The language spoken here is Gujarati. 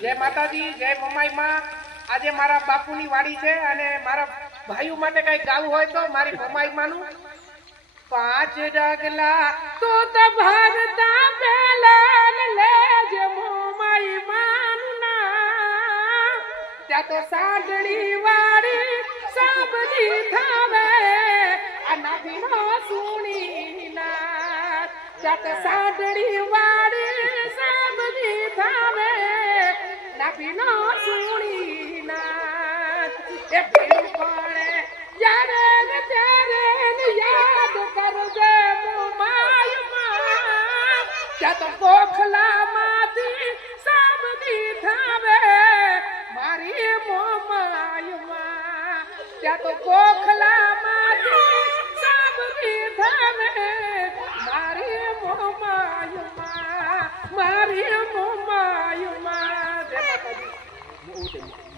જય માતાજી, જય મમાઈ માં। આજે મારા બાપુની વાડી છે અને મારા ભાઈઓ માટે કઈ ગાવું હોય તો મારી મમાઈ માનું। 5 ડગલા તો ભાગતા પેલા લેજે મમાઈ માનું ના, ત્યાં તો સાંજળી વાડી સાબની થાવે આ નાભીનો સુણી ના, ત્યાં તો સાંજળી વાડી સાબની થાવે નાભીનો સુણી ના। એ પીલું પડે જ્યારે ને ત્યારે ને યાદ કરજે મોમાઈ માં, ત્યાં તો કોખલામાંથી સાબની થાવે મારી મોમાઈ માં, ત્યાં તો કોખલામાંથી સાબની થાવે મારી મોમાઈ માં।